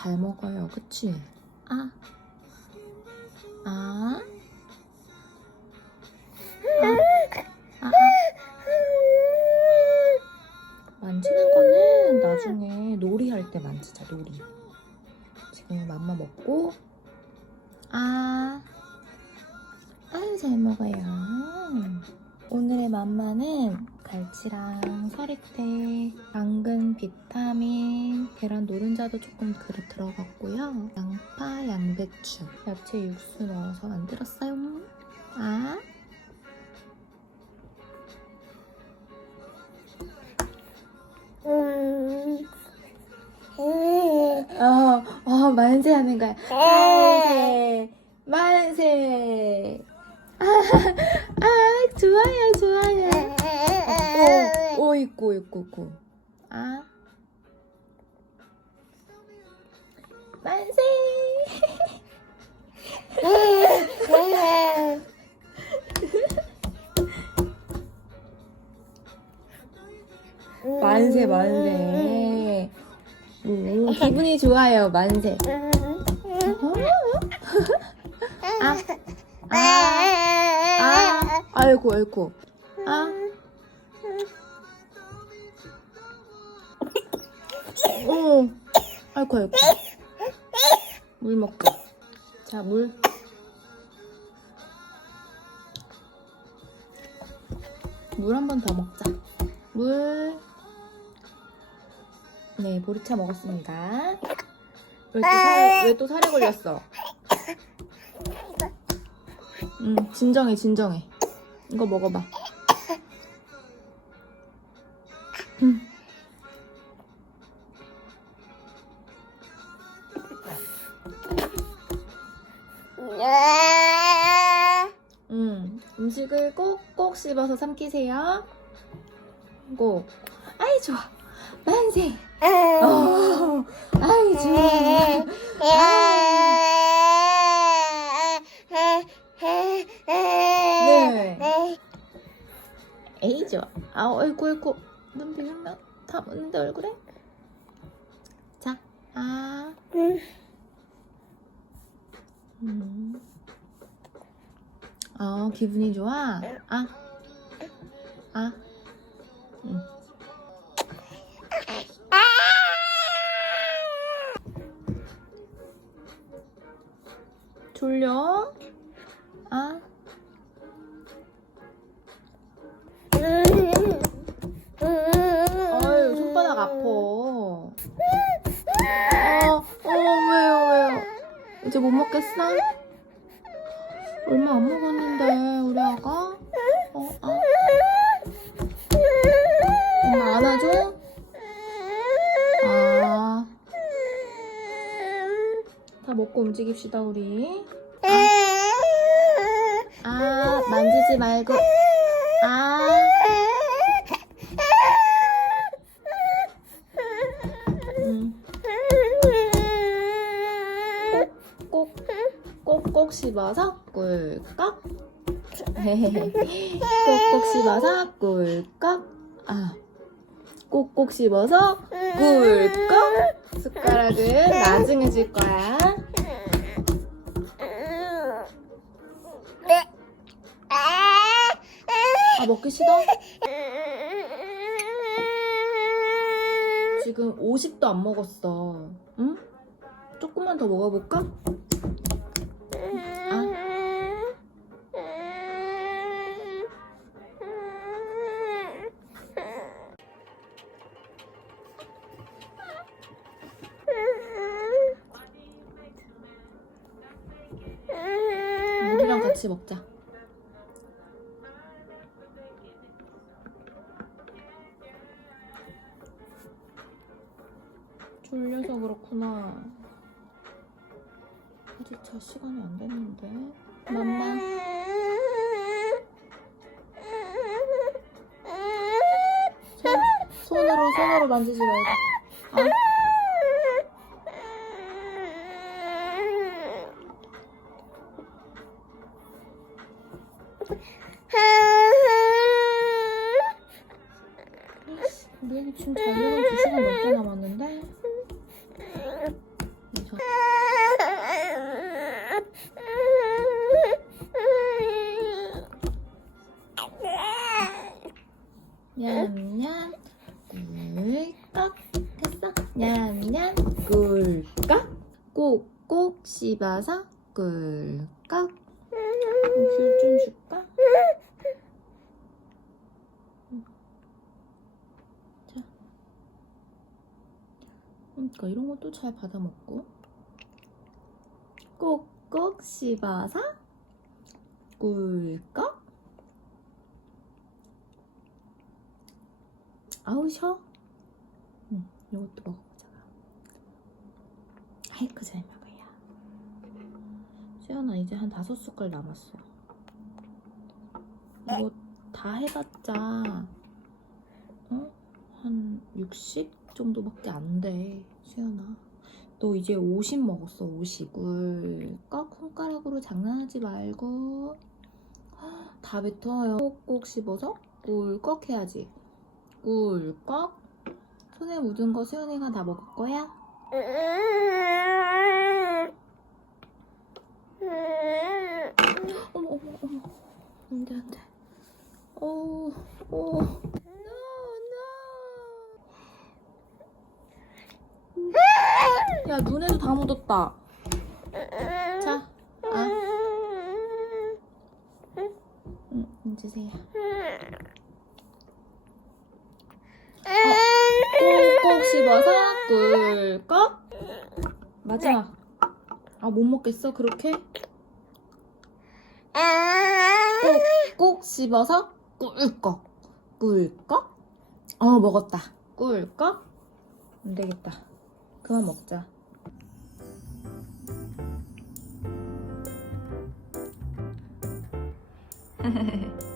잘 먹어요. 그치? 아. 아. 아. 아. 아. 만지는 거는 나중에 놀이 할 때 만지자, 놀이. 지금 맘마 먹고. 아. 아유, 잘 먹어요. 오늘의 맘마는 갈치랑 서리태, 당근, 비타민, 계란 노른자도 조금 그릇 들어갔고요. 양파, 양배추, 야채 육수 넣어서 만들었어요. 아. 어, 어, 만세 하는 거야. 만세, 만세. 아, 아, 좋아요, 좋아요. 있고, 있고, 있고. 아. 만세. 만세, 만세. 음, 기분이 좋아요, 만세. 아, 아, 아, 아이고, 아이고. 아. 오, 아이고, 아이고. 물 먹자. 자, 물. 물 한 번 더 먹자. 물. 네, 보리차 먹었습니다. 왜 또 살, 왜또 살이 걸렸어? 응, 진정해, 진정해. 이거 먹어봐. 음, 음식을 꼭꼭 씹어서 삼키세요. 꼭. 아이, 좋아. 만세. 어, 아이, 좋아. 네. 에이, 좋아. 아, 어이구, 어이구. 눈 비빔면 다 묻는데, 얼굴에? 자, 아. 음. 어, 기분이 좋아? 아. 아. 이제 못 먹겠어? 얼마 안 먹었는데, 우리 아가? 어, 아. 엄마 안아줘? 아. 다 먹고 움직입시다, 우리. 아, 만지지 말고. 아. 음. 꼭, 꼭꼭 씹어서 꿀꺽. 꼭꼭 씹어서 꿀꺽. 아. 꼭꼭 씹어서 꿀꺽. 숟가락은 나중에 줄 거야. 아, 먹기 싫어? 지금 50도 안 먹었어. 응? 조금만 더 먹어볼까? 우리랑 같이 먹자. 졸려서 그렇구나. 아직 잘 시간이 안 됐는데. 맘마. 손, 손으로, 손으로 만지지 말고. 아. 우리 지금 자려면 2시간 넘게 남았는데? 맞아. 냠냠 꿀꺽 했어? 냠냠 꿀꺽 꼭꼭 씹어서 꿀꺽 귤좀 줄까? 응. 자 그러니까 이런 것도 잘 받아 먹고 꼭꼭 씹어서 꿀꺽 아우 셔. 응, 이것도 먹어보자. 아이고 잘먹 수연아 이제 한 다섯 숟갈 남았어. 이거 다 해봤자 어? 한 60 정도밖에 안 돼. 수연아. 너 이제 50 먹었어. 50. 꿀꺽 손가락으로 장난하지 말고 다 뱉어요. 꼭꼭 씹어서 꿀꺽 해야지. 꿀꺽. 손에 묻은 거 수연이가 다 먹을 거야? 어머 어머 어머. 안돼 안돼. 오 오. No no. 야 눈에도 다 묻었다. 자. 아. 응, 앉으세요. 꼭꼭 씹어서 꿀꺽. 마지막. 아 못 먹겠어 그렇게? 꼭 꼭 씹어서 꿀꺽. 꿀꺽. 어 먹었다. 꿀꺽. 안 되겠다. 그만 먹자.